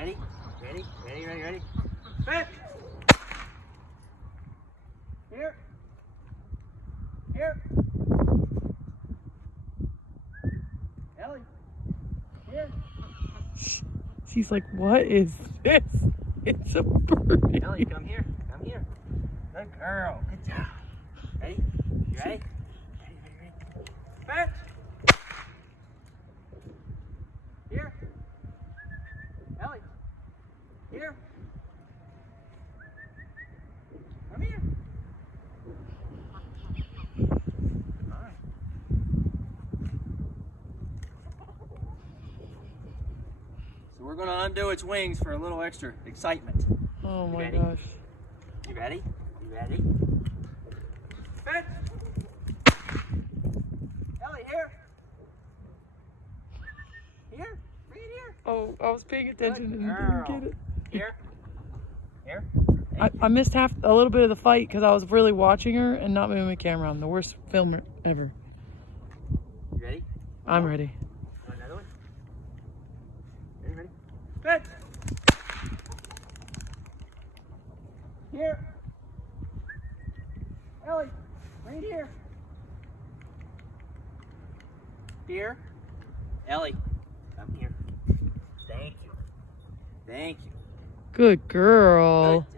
Ready? Ready? Ready? Ready? Ready? Fit! Here. Here. Ellie. Here. She's like, what is this? It's a birdie. Ellie, come here. Come here. Good girl. Good job. Ready? You ready? Ready? Ready? Ready? Fit! Here. Ellie. Here. Come here. All right. So we're going to undo its wings for a little extra excitement. Oh my ready? gosh. You ready? You ready? Fit! Ellie, here. Here. Bring it here. Oh, I was paying attention and girl. didn't get it. Here. Here. I missed a little bit of the fight because I was really watching her and not moving the camera. I'm the worst filmer ever. You ready? I'm ready. Want another one? Ready? Ready? Fit! Here. Ellie, right here. Here. Ellie, come here. Thank you. Thank you. Good girl. Good